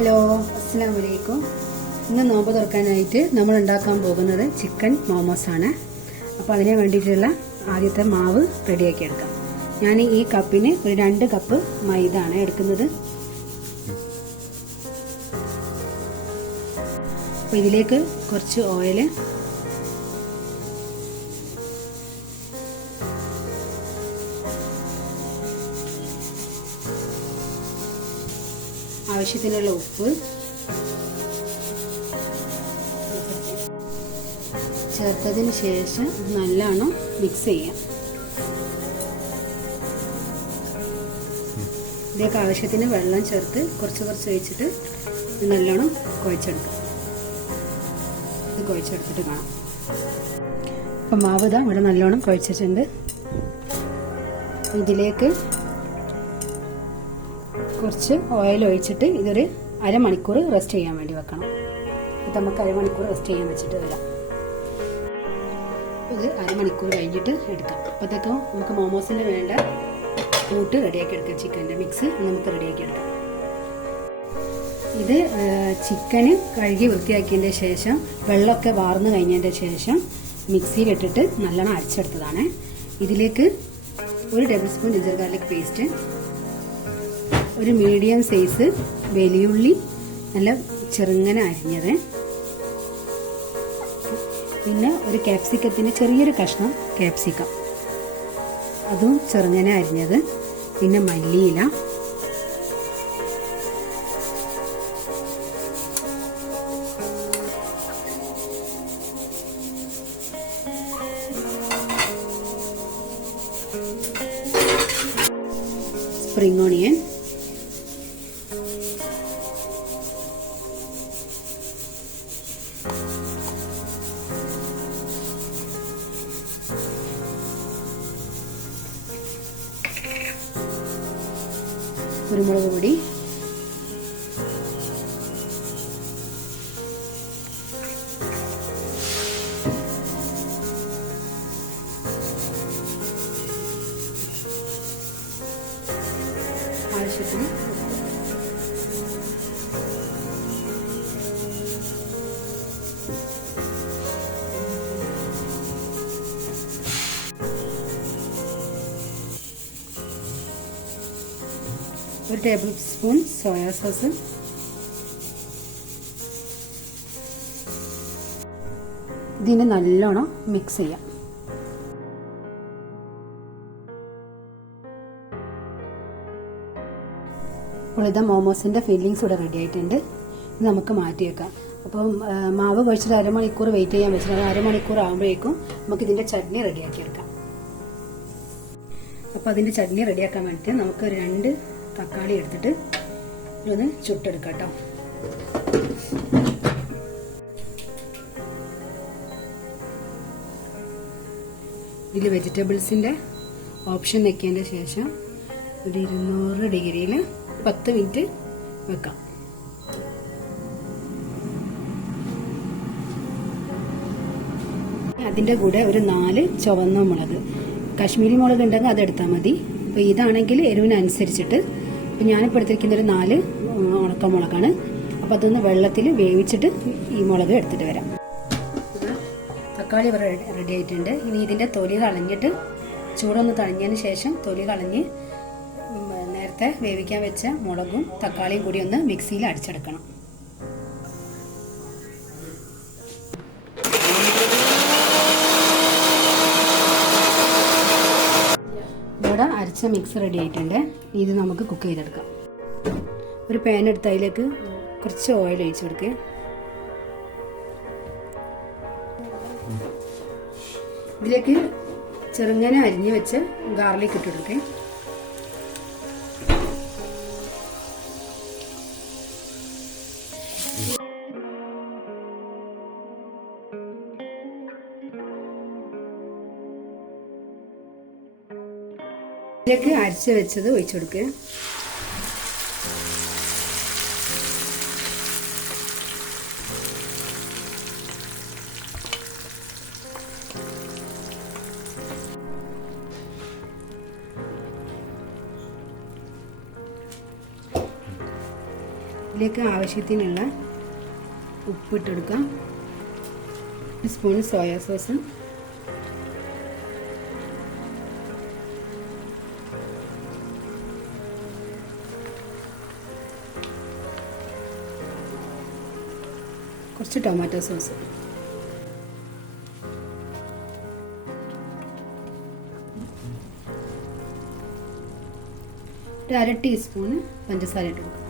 Hello, അസ്സലാമു അലൈക്കും. ഇന്ന് നോമ്പ് തുറക്കാനായിട്ട് നമ്മൾ ഉണ്ടാക്കാൻ പോകുന്നത് ചിക്കൻ മോമോസാണ്. അപ്പോൾ അതിന് വേണ്ടിയിട്ടുള്ള ആദ്യത്തെ മാവ് റെഡിയാക്കി എടുക്കാം. ഞാൻ ഈ കപ്പിന് ഒരു 2 കപ്പ് മൈദ ആണ് എടുക്കുന്നത്. അപ്പോൾ ഇതിലേക്ക് കുറച്ച് ഓയിൽ, ആവശ്യത്തിനുള്ള ഉപ്പ് ചേർത്തതിന് ശേഷം നല്ലോണം മിക്സ് ചെയ്യാം. ഇതിലേക്ക് ആവശ്യത്തിന് വെള്ളം ചേർത്ത് കുറച്ച് ഒഴിച്ചിട്ട് നല്ലോണം കുഴച്ചെടുക്കാം. ഇത് കുഴച്ചെടുത്തിട്ട് കാണാം. അപ്പം മാവ് ഇതാ ഇവിടെ നല്ലോണം കുഴച്ചിട്ടുണ്ട്. ഇതിലേക്ക് കുറച്ച് ഓയിൽ ഒഴിച്ചിട്ട് ഇതൊരു അരമണിക്കൂർ റെസ്റ്റ് ചെയ്യാൻ വേണ്ടി വെക്കണം. ഇത് നമുക്ക് അരമണിക്കൂർ റെസ്റ്റ് ചെയ്യാൻ വെച്ചിട്ട് വരാം. ഇത് അരമണിക്കൂർ കഴിഞ്ഞിട്ട് എടുക്കാം. അപ്പോഴത്തേക്കും നമുക്ക് മോമോസിന് വേണ്ട കൂട്ട് റെഡിയാക്കി എടുക്കാം. ചിക്കൻ്റെ മിക്സ് നമുക്ക് റെഡിയാക്കി എടുക്കാം. ഇത് ചിക്കന് കഴുകി വൃത്തിയാക്കിയതിൻ്റെ ശേഷം വെള്ളമൊക്കെ വാർന്നു കഴിഞ്ഞതിൻ്റെ ശേഷം മിക്സിയിലിട്ടിട്ട് നല്ലോണം അരച്ചെടുത്തതാണ്. ഇതിലേക്ക് 1 table spoon ginger garlic paste, ഒരു മീഡിയം സൈസ് വലിയുള്ളി നല്ല ചെറുങ്ങനെ അരിഞ്ഞത്, പിന്നെ ഒരു ക്യാപ്സിക്കത്തിൻ്റെ ചെറിയൊരു കഷ്ണം ക്യാപ്സിക്കം അതും ചെറുങ്ങനെ അരിഞ്ഞത്, പിന്നെ മല്ലിയില, സ്പ്രിംഗ് ഓണിയൻ, കുരുമുളക് പൊടി, ആവശ്യത്തിന് ഒരു ടേബിൾ സ്പൂൺ സോയാ സോസ്, ഇതിനെ നല്ലോണം മിക്സ് ചെയ്യാം. അപ്പോൾ ഇത് മോമോസിൻ്റെ ഫില്ലിങ്സ് ഇവിടെ റെഡി ആയിട്ടുണ്ട്. ഇത് നമുക്ക് മാറ്റി വെക്കാം. അപ്പം മാവ് കഴിച്ചിട്ട് അരമണിക്കൂർ വെയിറ്റ് ചെയ്യാൻ വെച്ചിട്ട് അരമണിക്കൂർ ആകുമ്പോഴേക്കും നമുക്ക് ഇതിൻ്റെ ചട്നി റെഡിയാക്കി എടുക്കാം. അപ്പോൾ അതിൻ്റെ ചട്നി റെഡിയാക്കാൻ വേണ്ടിയിട്ട് നമുക്ക് 2 തക്കാളി എടുത്തിട്ട് ഇതൊന്ന് ചുട്ടെടുക്കാം കേട്ടോ. ഇതിൽ വെജിറ്റബിൾസിൻ്റെ ഓപ്ഷൻ വെക്കേണ്ട ശേഷം ഒരു 200 ഡിഗ്രിയിൽ 10 മിനിറ്റ് വെക്കാം. അതിൻ്റെ കൂടെ ഒരു 4 ചുവന്ന മുളക്, കാശ്മീരി മുളക് ഉണ്ടെങ്കിൽ അതെടുത്താൽ മതി. അപ്പോൾ ഇതാണെങ്കിൽ എരിവിനനുസരിച്ചിട്ട്, അപ്പോൾ ഞാനിപ്പോൾ എടുത്തിരിക്കുന്ന ഒരു 4 ഉണക്കമുളകാണ്. അപ്പോൾ അതൊന്ന് വെള്ളത്തിൽ വേവിച്ചിട്ട് ഈ മുളക് എടുത്തിട്ട് വരാം. തക്കാളി റെഡി ആയിട്ടുണ്ട്. ഇനി ഇതിൻ്റെ തൊലി കളഞ്ഞിട്ട് ചൂടൊന്ന് തണിഞ്ഞതിന് ശേഷം തൊലി കളഞ്ഞ് നേരത്തെ വേവിക്കാൻ വെച്ച മുളകും തക്കാളിയും കൂടി ഒന്ന് മിക്സിയിൽ അടിച്ചെടുക്കണം. ഇവിടെ അരച്ച മിക്സ് റെഡി ആയിട്ടുണ്ട്. ഇത് നമുക്ക് കുക്ക് ചെയ്തെടുക്കാം. ഒരു പാൻ എടുത്ത് അതിലേക്ക് കുറച്ച് ഓയിൽ ഒഴിച്ചു കൊടുക്കുക. ഇതിലേക്ക് ചെറുങ്ങനെ അരിഞ്ഞ് വെച്ച് ഗാർലിക് ഇട്ട് കൊടുക്കുക. ഇതിലേക്ക് അരച്ച് വെച്ചത് ഒഴിച്ചു കൊടുക്കുക. ഇതിലേക്ക് ആവശ്യത്തിനുള്ള ഉപ്പിട്ടെടുക്കാം. 1 സ്പൂൺ സോയാ സോസ്, കുറച്ച് ടൊമാറ്റോ സോസ്, ഒരു 1/2 ടീസ്പൂൺ പഞ്ചസാര ഇട്ട് കൊടുക്കാം.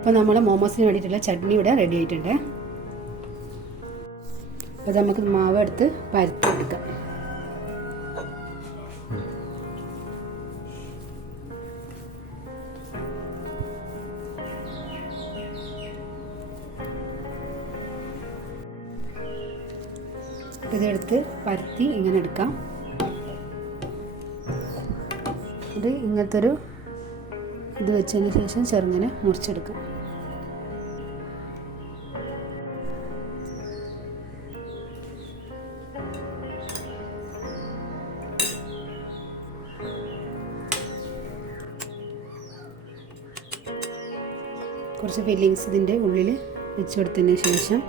അപ്പോൾ നമ്മൾ മോമോസിന് വേണ്ടിയിട്ടുള്ള ചട്നി ഇവിടെ റെഡി ആയിട്ടുണ്ട്. അപ്പോൾ നമുക്ക് മാവ് എടുത്ത് പരത്തിയെടുക്കാം. ഇതെടുത്ത് പരത്തി ഇങ്ങനെ എടുക്കാം. ഇത് ഇങ്ങനത്തെ ഒരു ഇത് വെച്ചതിന് ശേഷം ചെറുങ്ങനെ മുറിച്ചെടുക്കാം. കുറച്ച് ഫില്ലിങ്സ് ഇതിൻ്റെ ഉള്ളിൽ വെച്ച് കൊടുത്തതിന് ശേഷം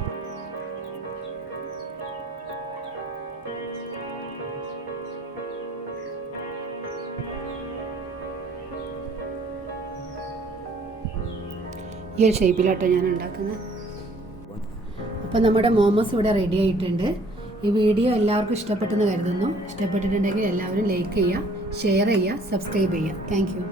ഈ ഒരു ഷേപ്പിലാട്ടോ ഞാൻ ഉണ്ടാക്കുന്നത്. അപ്പോൾ നമ്മുടെ മോമോസ് ഇവിടെ റെഡി ആയിട്ടുണ്ട്. ഈ വീഡിയോ എല്ലാവർക്കും ഇഷ്ടപ്പെട്ടെന്ന് കരുതുന്നു. ഇഷ്ടപ്പെട്ടിട്ടുണ്ടെങ്കിൽ എല്ലാവരും ലൈക്ക് ചെയ്യുക, ഷെയർ ചെയ്യുക, സബ്സ്ക്രൈബ് ചെയ്യുക. Thank you.